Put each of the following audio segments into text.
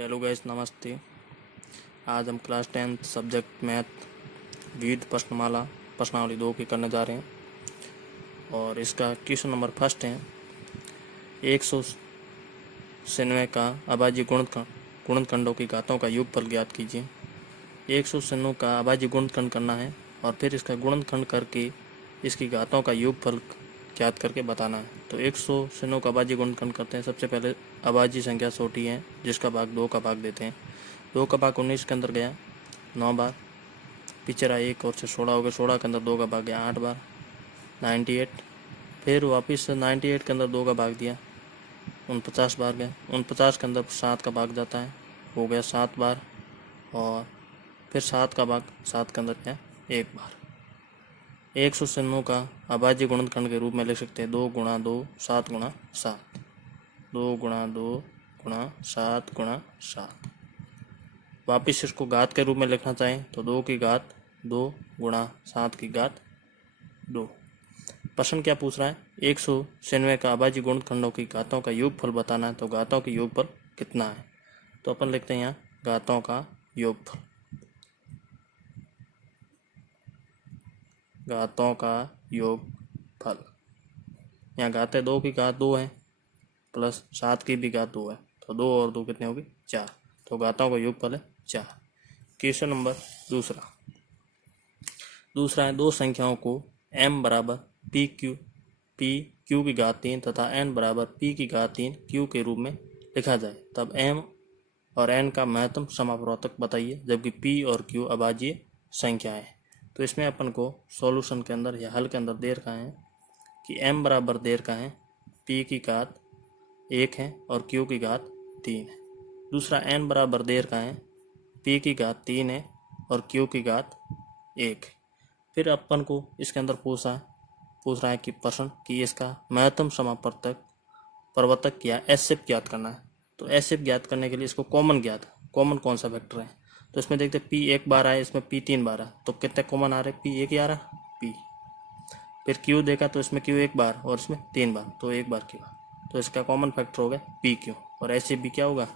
Hello guys, नमस्ते। आज हम क्लास 10th सब्जेक्ट मैथ विविध प्रश्नमाला प्रश्नावली 2 की करने जा रहे हैं और इसका क्वेश्चन नंबर फर्स्ट है 196 का अभाज्य गुणनखंडों की घातों का योगफल ज्ञात कीजिए। 196 का अभाज्य गुणनखंड करना है और फिर इसका गुणनखंड करके इसकी घातों का योगफल ज्ञात करके बताना है। तो 196 का अभाज्य गुणनखंड करते हैं। सबसे पहले अभाज्य संख्या छोटी है जिसका भाग 2 का भाग देते हैं। 2 का भाग 19 के अंदर गया 9 बार, पीछे रहा 1 और 16 हो गया। 16 के अंदर 2 का भाग गया 8 बार, 98। फिर वापस 98 के अंदर 2 का भाग दिया 49 बार गया। 49 के अंदर 7 का भाग जाता है, हो गया 7 बार। और फिर 7 का भाग 7 के अंदर गया 1 बार। 196 का अभाज्य गुणनखंड के रूप में लिख सकते हैं 2 गुणा 2 7 गुणा 7, 2 गुणा 2 गुणा 7 गुणा 7। वापिस इसको घात के रूप में लिखना चाहें तो 2 की घात 2 गुणा 7 की घात 2। प्रश्न क्या पूछ रहा है? 196 का अभाज्य गुणनखंडों की घातों का योगफल बताना है। तो घातों का योगफल कितना है? तो अपन लिखते हैं यहाँ घातों का योगफल। घातों का योगफल, यहाँ घातें 2 की घात 2 है प्लस 7 की भी घात 2 है, तो 2 और 2 कितने होगी? 4। तो घातों का योगफल है 4। क्वेश्चन नंबर दूसरा है दो संख्याओं को m बराबर p q की घात 3 तथा n बराबर p की घात 3 q के रूप में लिखा जाए, तब m और n का महत्तम समापवर्तक बताइए जबकि p और q अभाज्य संख्याएं। तो इसमें अपन को सॉल्यूशन के अंदर या हल के अंदर दे रखा है कि m बराबर दे रखा है p की घात 1 है और q की घात 3 है। दूसरा n बराबर दे रखा है p की घात 3 है और q की घात 1 है। फिर अपन को इसके अंदर पूछ रहा है कि प्रश्न कि इसका महत्तम समापवर्तक या एचसीएफ ज्ञात करना है। तो एचसीएफ ज्ञात करने के लिए इसको कॉमन कौन सा वेक्टर है? तो इसमें देखते p 1 बार आए, इसमें p 3 बार है, तो कितने कॉमन आ रहे? p 1 ही आ रहा p। फिर q देखा तो इसमें q 1 बार और इसमें 3 बार, तो 1 बार q। तो इसका कॉमन फैक्टर हो गया pq और एचसीएफ भी क्या होगा?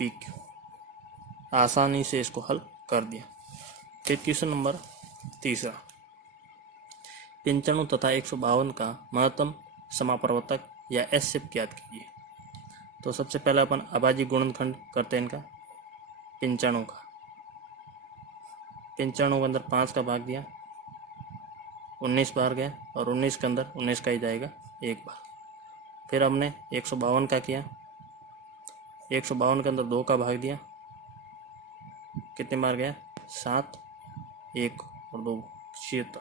pq। आसानी से इसको हल कर दिया। फिर क्वेश्चन नंबर तीसरा 95 तथा 152 का महत्तम समापवर्तक या एचसीएफ ज्ञात कीजिए। तो सबसे पहले अपन अभाज्य गुणनखंड करते हैं इनका 95 का। 95 के अंदर 5 का भाग दिया 19 बार गया और 19 के अंदर 19 का ही जाएगा 1 बार। फिर हमने 152 का किया, 152 के अंदर 2 का भाग दिया, कितने बार गया? 7, 1 और 2 76।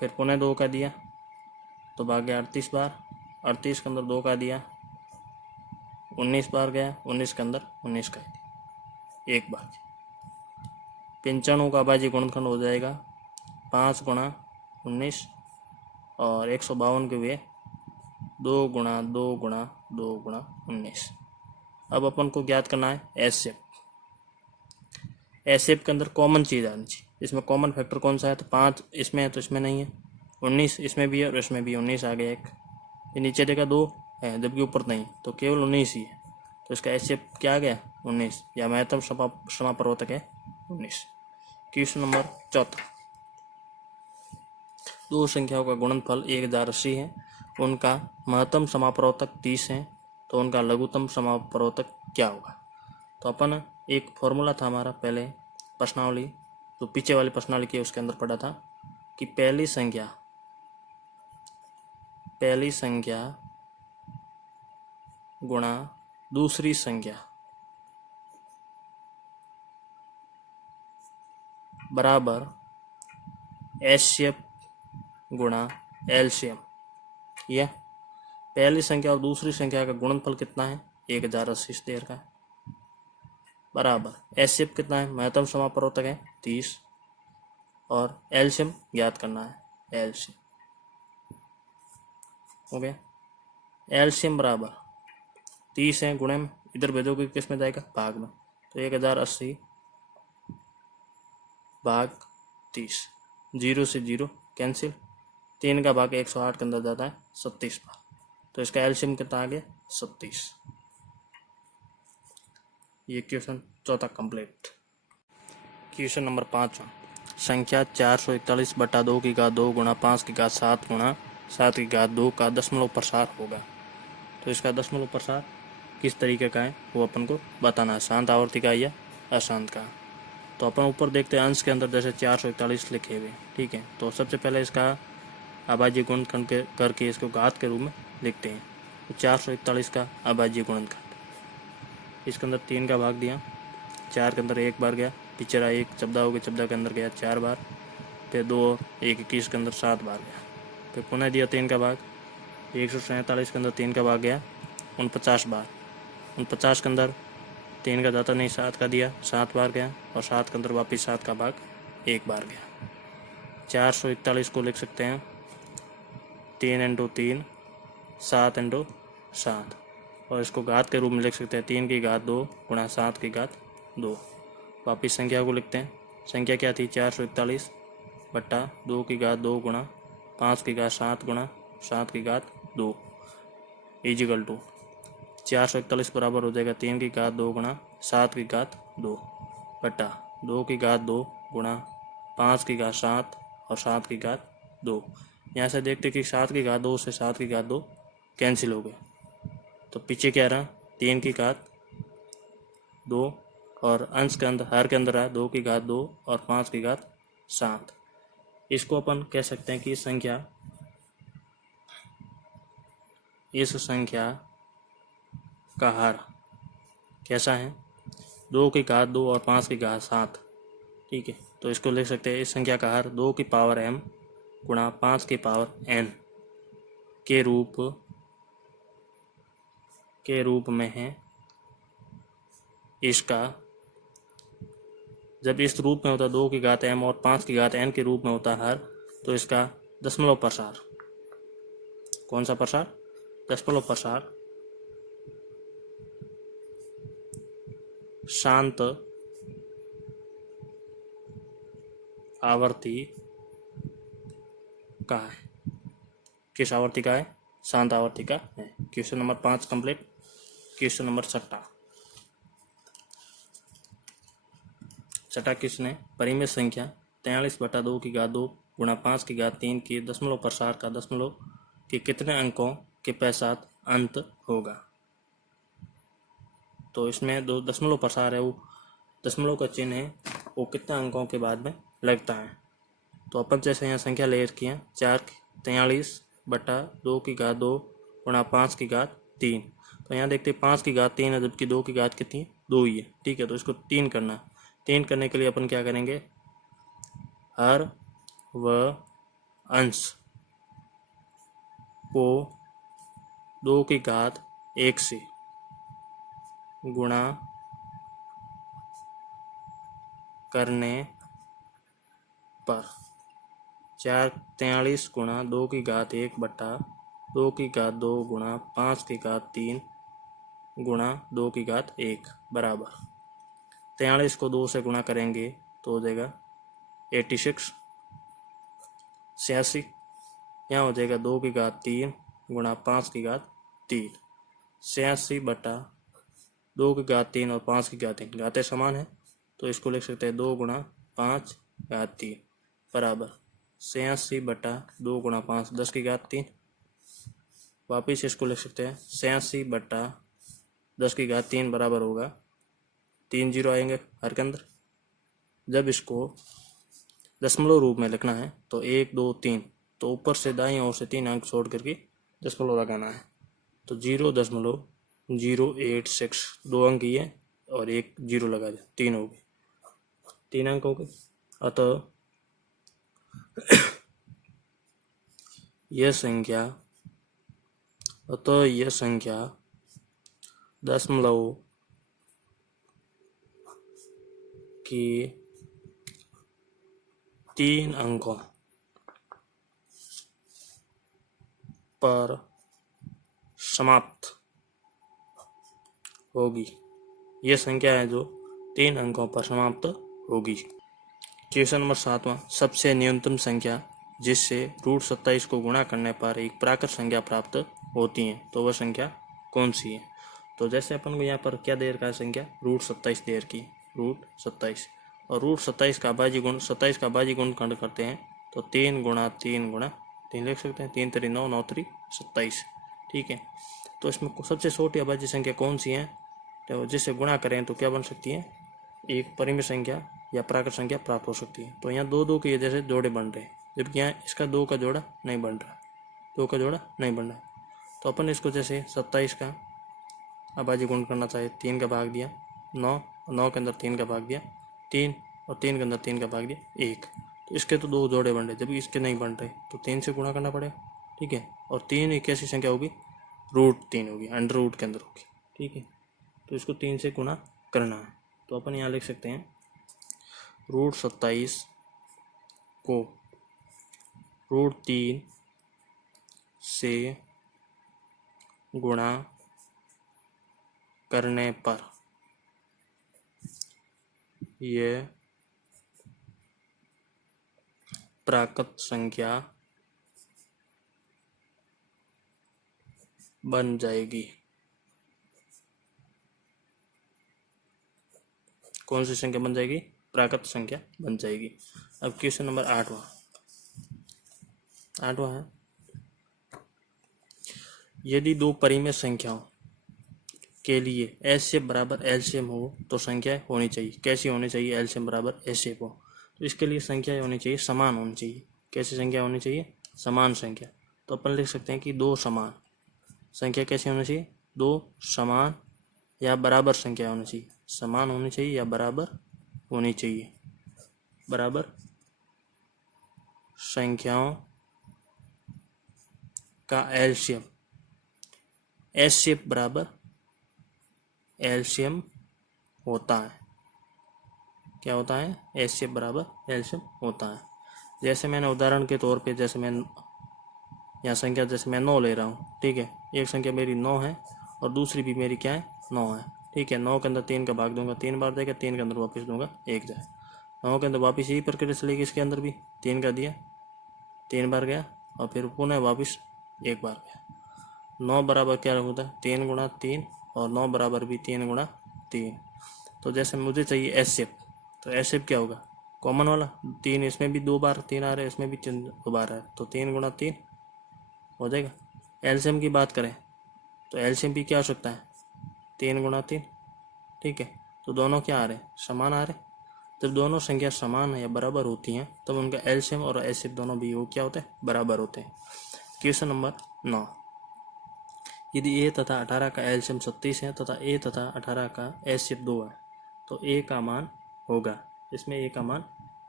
फिर पौने 2 का दिया तो भाग गया 38 बार, 38 के अंदर 2 का दिया 19 बार गया, 19 के अंदर 19 का दिया 1 बार। 95 का अभाज्य गुणनखंड हो जाएगा 5 गुणा 19 और 152 के हुए 2 गुणा 2 गुणा 2 गुणा 19। अब अपन को ज्ञात करना है एचसीएफ। एचसीएफ के अंदर कॉमन चीज़ आनी चाहिए। इसमें कॉमन फैक्टर कौन सा है? तो 5 इसमें है तो इसमें नहीं है, 19 इसमें भी है और इसमें भी 19 आ गया एक। ये नीचे देखा 2 है जबकि ऊपर नहीं, तो केवल 19 ही है। तो इसका एचसीएफ क्या आ गया? 19 या महत्तम समापवर्तक है 19। क्वेश्चन नंबर चौथा दो संख्याओं का गुणनफल 1080 है, उनका महत्तम समापवर्तक 30 है, तो उनका लघुत्तम समापवर्तक क्या होगा? तो अपन एक फॉर्मूला था हमारा पहले प्रश्नावली, तो पीछे वाली प्रश्नावली की उसके अंदर पढ़ा था कि पहली संख्या गुणा दूसरी संख्या बराबर एचसीएफ गुणा एलसीएम। यह पहली संख्या और दूसरी संख्या का गुणनफल कितना है? 1080 देर का बराबर एचसीएफ कितना है? महत्तम समापवर्तक है 30 और एलसीएम ज्ञात करना है एलसीएम। हो गया एलसीएम बराबर 30 है, गुणे में इधर भेजोगे किस में जाएगा? भाग में, तो 1080 भाग 30, 0 से 0 कैंसिल, 3 का भाग 108 के अंदर जाता है 37 बार, तो इसका एलसीएम कितना आ गया? 37। ये क्वेश्चन चौथा कंप्लीट। क्वेश्चन नंबर 5 संख्या 441 बटा 2 की घात 2 गुणा 5 की घात 7 गुणा 7 की घात 2 का दशमलव प्रसार होगा। तो इसका दशमलव प्रसार किस तरीके का है वो अपन को बताना है, शांत आवर्ती का या अशांत का। तो अपन ऊपर देखते हैं अंश के अंदर जैसे 441 लिखे हुए, ठीक है। तो सबसे पहले इसका अभाज्य गुणनखंड करके इसको घात के रूप में लिखते हैं। तो 441 का अभाज्य गुणनखंड, इसके अंदर 3 का भाग दिया, 4 के अंदर 1 बार गया, पिछड़ा 1 चौदह हो गया, 14 के अंदर गया 4 बार, फिर 2 और 1 21 के अंदर 7 बार गया, फिर पुनः दिया 3 का भाग, 147 के अंदर 3 का भाग गया 49 बार, 49 के अंदर 3 का जाता नहीं 7 का दिया 7 बार गया, और 7 के अंदर वापिस 7 का भाग 1 बार गया। 441 को लिख सकते हैं 3 × 3 7 × 7, और इसको घात के रूप में लिख सकते हैं 3 की घात 2 गुणा 7 की घात 2। वापिस संख्या को लिखते हैं, संख्या क्या थी 441 बट्टा 2 की घात 2 गुणा 5 की घात 7 गुणा 7 की घात 2 इजिकल टू 441 बराबर हो जाएगा 3 की घात 2 गुणा 7 की घात 2 बट्टा 2 की घात 2 गुणा 5 की घात 7 और 7 की घात 2। यहाँ से देखते कि 7 की घात 2 से 7 की घात 2 कैंसिल हो गए, तो पीछे क्या रहा 3 की घात 2, और अंश के अंदर हर के अंदर है 2 की घात 2 और 5 की घात 7। इसको अपन कह सकते हैं कि इस संख्या का हर कैसा है 2 की घात 2 और 5 की घात 7, ठीक है। तो इसको लिख सकते हैं इस संख्या का हर 2 की पावर m गुणा 5 की पावर n के रूप में है। इसका जब इस रूप में होता है 2 की घात m और 5 की घात n के रूप में होता है हर, तो इसका दशमलव प्रसार, कौन सा प्रसार दशमलव प्रसार शांत आवर्ती का है। किस आवर्ती का है शांत आवर्ती का है। Question number 5 complete. Question number 6 question है परिमेय संख्या 43 बटा 2 की घात 2 गुणा 5 की घात 3 के दशमलव प्रसार का दशमलव के कितने अंकों के पश्चात अंत होगा। तो इसमें दो दशमलव प्रसार है, वो दशमलव का चिन्ह है वो कितने अंकों के बाद में लगता है। तो अपन जैसे यहाँ संख्या ले रखी है 43 बटा 2 की घात 2 गुणा 5 की घात 3। तो यहाँ देखते 5 की घात 3 है, जबकि 2 की घात कितनी 2 ही है, ठीक है। तो इसको 3 करना है। 3 करने के लिए अपन क्या करेंगे, हर व अंश को 2 की घात 1 से गुणा करने पर 43 गुणा 2 की घात 1 बटा 2 की घात 2 गुणा 5 की घात 3 गुणा 2 की घात 1 बराबर 43 को 2 से गुणा करेंगे तो हो जाएगा 86 86। यहाँ हो जाएगा 2 की घात 3 गुणा 5 की घात 3 86 बटा 2 की घात 3 और 5 की घात 3 घातें समान है, तो इसको लिख सकते हैं 2 गुणा 5 घात 3 बराबर 86 बटा 2 गुणा 5 10 की घात 3। वापिस इसको लिख सकते हैं 86 बटा 10 की घात 3 बराबर होगा 3 जीरो आएंगे हर के अंदर। जब इसको दशमलव रूप में लिखना है तो 1 2 3, तो ऊपर से दाईं ओर से 3 अंक छोड़ करके दशमलव लगाना है। तो 0.086 2 अंक ही है और 1 जीरो लगा दिया, 3 हो गए, 3 अंक हो गए। अतः यह संख्या दशमलव की 3 अंकों पर समाप्त होगी। यह संख्या है जो 3 अंकों पर समाप्त होगी। क्वेश्चन नंबर 7वां सबसे न्यूनतम संख्या जिससे √27 को गुणा करने पर एक प्राकृत संख्या प्राप्त होती है, तो वह संख्या कौन सी है। तो जैसे अपन को यहाँ पर क्या दे रखा है संख्या, √27 दे रखी, √27, और √27 का अभाज्य गुण 27 का अभाज्य गुणनखंड करते हैं तो 3 गुणा 3 गुणा 3 लिख सकते हैं, 3 3 9 9 3 27। ठीक है, तो इसमें सबसे छोटी अभाज्य संख्या कौन सी है, तो जिससे गुणा करें तो क्या बन सकती है, एक परिमेय संख्या या प्राकृत संख्या प्राप्त हो सकती है। तो यहाँ 2 2 की वजह से जोड़े बन रहे हैं, जबकि यहाँ इसका 2 का जोड़ा नहीं बन रहा, 2 का जोड़ा नहीं बन रहा। तो अपन इसको जैसे 27 का अभाज्य गुण करना चाहे, 3 का भाग दिया 9, 9 के अंदर 3 का भाग दिया 3, और 3 के अंदर 3 का भाग दिया 1। तो इसके तो 2 जोड़े बन रहे, जबकि इसके नहीं बन रहे, तो 3 से गुणा करना पड़ेगा। ठीक है, और 3 एक ऐसी संख्या होगी √3 होगी, अंडर रूट के अंदर होगी। ठीक है, तो इसको 3 से गुणा करना है। तो अपन यहाँ लिख सकते हैं √27 को √3 से गुणा करने पर यह प्राकृत संख्या बन जाएगी। कौन सी संख्या बन जाएगी, प्राकृत संख्या बन जाएगी। अब क्वेश्चन नंबर 8वां है, यदि दो परिमेय संख्याओं के लिए एलसीएम बराबर एलसीएम हो तो संख्याएं होनी चाहिए। कैसी होनी चाहिए, एलसीएम बराबर एलसीएम हो तो इसके लिए संख्याएं होनी चाहिए, समान होनी चाहिए। कैसी संख्या होनी चाहिए, समान संख्या। तो अपन लिख सकते हैं कि दो समान संख्या कैसी होनी चाहिए, दो समान या बराबर संख्या होनी चाहिए, समान होनी चाहिए या बराबर होनी चाहिए। बराबर संख्याओं का एलसीएम, एलसीएम बराबर एलसीएम होता है। क्या होता है, एलसीएम बराबर एलसीएम होता है। जैसे मैंने उदाहरण के तौर पे, जैसे मैं यहाँ संख्या जैसे मैं 9 ले रहा हूँ। ठीक है, एक संख्या मेरी 9 है और दूसरी भी मेरी क्या है, 9 है। ठीक है, 9 के अंदर 3 का भाग दूंगा, 3 बार देगा, 3 के अंदर वापस दूंगा 1 जाए। 9 के अंदर वापस यही प्रक्रिया चलेगी, इसके अंदर भी 3 का दिया, 3 बार गया और फिर पुनः वापस 1 बार गया। 9 बराबर क्या होता है, 3 गुणा 3, और 9 बराबर भी 3 गुणा 3। तो जैसे मुझे चाहिए एसएफ, तो एसएफ क्या होगा, कॉमन वाला 3, इसमें भी 2 बार 3 आ रहे हैं, इसमें भी 2 बार है, तो 3 गुणा 3 हो जाएगा। एलसीएम की बात करें तो एलसीएम भी क्या हो सकता है, 3 गुणा 3। ठीक है, तो दोनों क्या आ रहे हैं, समान आ रहे हैं। जब दोनों संख्या समान है या बराबर होती हैं तब उनका एलसीएम और एचसीएफ दोनों भी वो क्या होते हैं, बराबर होते हैं। क्वेश्चन नंबर 9, यदि ए तथा 18 का एलसीएम 36 है तथा ए तथा 18 का एचसीएफ 2 है तो ए का मान होगा, इसमें ए का मान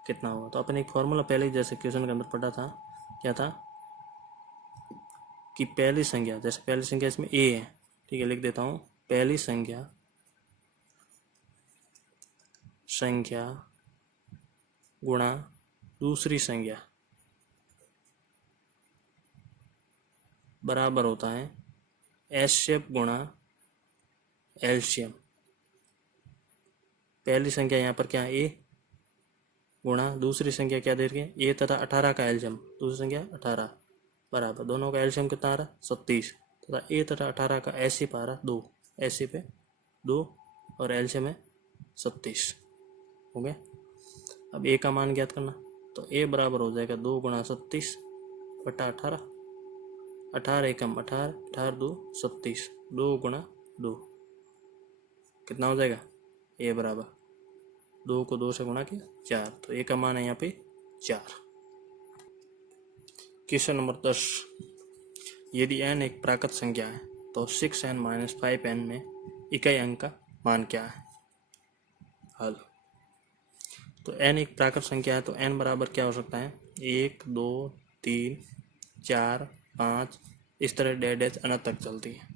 कितना होगा। तो अपन एक फॉर्मूला पहले जैसे क्वेश्चन के अंदर पढ़ा था, क्या था कि पहली संख्या, जैसे पहली संख्या इसमें ए है। ठीक है, लिख देता हूँ, पहली संख्या गुणा दूसरी संख्या बराबर होता है एचसीएफ गुणा एलसीएम। पहली संख्या यहाँ पर क्या है, ए गुणा दूसरी संख्या क्या दे रही है, ए तथा 18 का एलसीएम, दूसरी संख्या 18 बराबर, दोनों का एलसीएम कितना आ रहा है, 36, तथा ए तथा 18 का एचसीएफ आ रहा है 2, एचसीएफ है 2 और एलसीएम है 36। हो गया। अब ए का मान ज्ञात करना, तो ए बराबर हो जाएगा 2 गुणा 36 बटा 18, 18 एकम 18, 18 2 36, 2 गुणा 2 कितना हो जाएगा, ए बराबर 2 को 2 से गुणा किया 4, तो ए का मान है यहाँ पे 4। क्वेश्चन नंबर 10, यदि n एक प्राकृत संख्या है तो 6n - 5n में इकाई अंक का मान क्या है। हल, तो n एक प्राकृत संख्या है तो n बराबर क्या हो सकता है, 1 2 3 4 5 इस तरह डैश अनंत तक चलती है।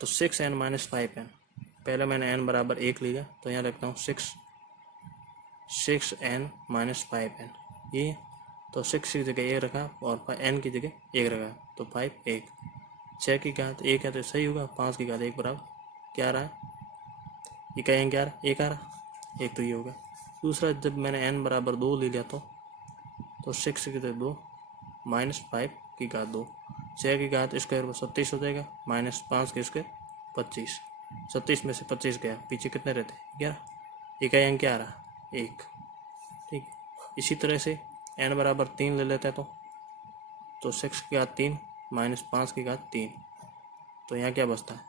तो 6n - 5n, पहले मैंने n बराबर 1 लिया तो यहाँ रखता हूँ 6n - 5n, ये तो 6 की जगह 1 रखा और n की जगह 1 रखा, तो 5 1, 6 की घात 1 है तो सही होगा, 5 की घात 1 बराबर क्या आ रहा है, इकाई अंक क्या आ रहा है, 1 आ रहा, 1 तो ये होगा। दूसरा, जब मैंने n बराबर 2 ले लिया तो 6 की जगह 2 -5 की घात 2, 6 की घात स्क्वायर 37 हो जाएगा, -5 के स्क्वायर 25, 37 में से 25 गया, पीछे कितने रहते? 11। इकाई अंक क्या आ रहा? 1। ठीक है, इसी तरह से n बराबर 3 ले लेते हैं तो 6 की घात 3 माइनस 5 की घात 3, तो यहाँ क्या बचता है?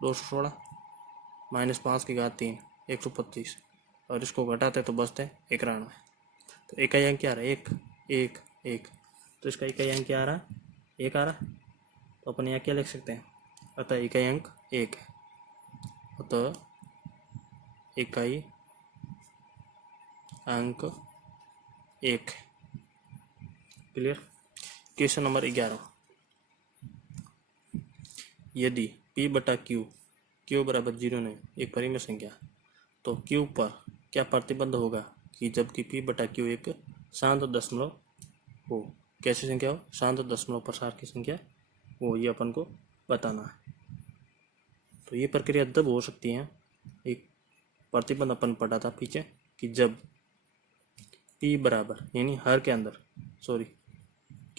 216 माइनस 5 की घात 3 125, और इसको घटाते तो बचते 91। तो इकाई अंक क्या आ रहा है? 1 1 1, तो इसका इकाई अंक क्या आ रहा? 1 आ रहा। तो अपन यहाँ क्या लिख सकते हैं? अतः इकाई अंक 1 है। अतः इकाई अंक 1। क्लियर। क्वेश्चन नंबर 11, यदि P बटा Q बराबर 0 नहीं, एक परिमेय संख्या, तो Q पर क्या प्रतिबंध होगा कि जबकि P बटा Q एक शांत दशमलव हो? कैसी संख्या हो? शांत दशमलव प्रसार की संख्या वो, ये अपन को बताना है। तो ये प्रक्रिया तब हो सकती है, एक प्रतिबंध अपन पढ़ा था पीछे, कि जब P बराबर यानी हर के अंदर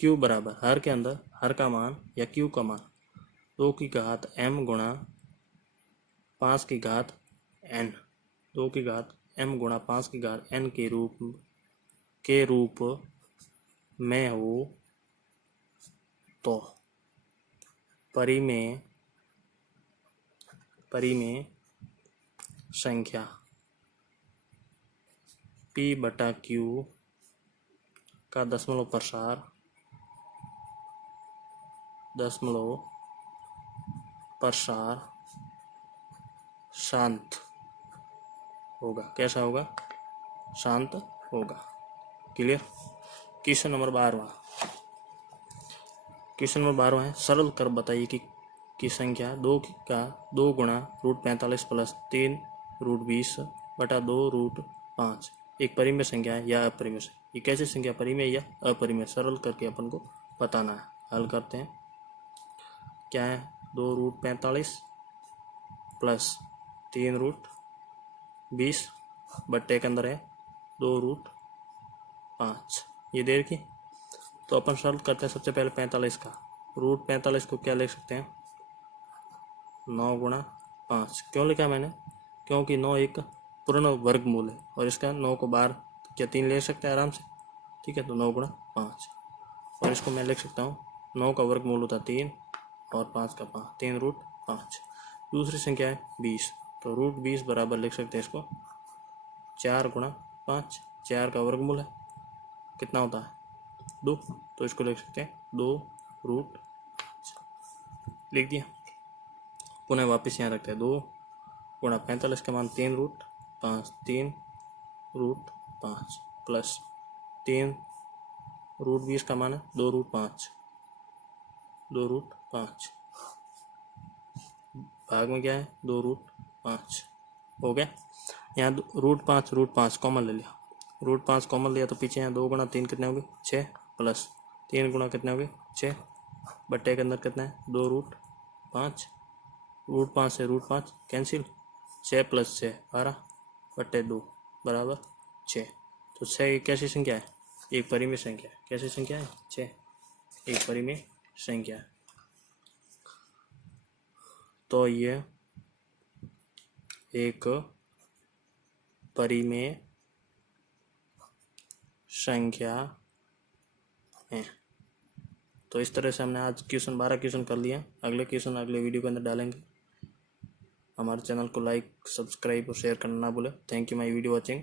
Q बराबर हर के अंदर हर का मान या Q का मान 2 की घात m गुणा 5 की घात n, 2 की घात m गुणा 5 की घात n के रूप में हो, तो परिमेय संख्या P बटा Q का दशमलव प्रसार शांत होगा। कैसा होगा? शांत होगा। क्लियर। क्वेश्चन नंबर 12 है, सरल कर बताइए कि संख्या 2 का 2 गुणा √45 प्लस 3 √20 बटा 2 √5 एक परिमेय संख्या है या अपरिमेय संख्या। ये कैसी संख्या? परिमेय या अपरिमेय? सरल करके अपन को बताना है। हल करते हैं। क्या है? 2 √45 प्लस 3 √20 बट्टे के अंदर है 2 √5, ये देर की। तो अपन सरल करते हैं सबसे पहले 45 का। √45 को क्या लिख सकते हैं? 9 गुणा 5। क्यों लिखा मैंने? क्योंकि 9 एक पूर्ण वर्गमूल है और इसका 9 को बाहर क्या 3 ले सकते हैं आराम से। ठीक है, तो 9 गुणा 5, और इसको मैं लिख सकता हूँ 9 का वर्गमूल होता 3 और 5 का 5, 3 √5। दूसरी संख्या है 20, तो √20 बराबर लिख सकते हैं इसको 4 गुणा 5। 4 का वर्गमूल है कितना होता है? 2, तो इसको लिख सकते हैं 2 √5। लिख दिया। पुनः वापस यहाँ रखते हैं 2 गुणा 45 का मान 3 √5, 3 √5 प्लस 3 √20 का मान है 2 √5, 2 √5 भाग में क्या है? 2 √5 हो गया। यहाँ √5 कॉमन ले लिया, √5 कॉमन लिया तो पीछे यहाँ 2 गुणा 3 कितने होंगे? 6 प्लस 3 गुणा कितने होंगे? 6 बट्टे के अंदर कितना है? 2 √5, √5 से √5 कैंसिल, 6 प्लस 6 12 बट्टे 2 बराबर 6। तो 6 एक कैसी संख्या है? एक परिमेय संख्या है। कैसी संख्या है? 6 एक परिमेय संख्या है। तो ये एक परिमेय संख्या है। तो इस तरह से हमने आज क्वेश्चन 12 क्वेश्चन कर लिया। अगले क्वेश्चन अगले वीडियो के अंदर डालेंगे। हमारे चैनल को लाइक, सब्सक्राइब और शेयर करना ना भूलें। Thank you my video watching.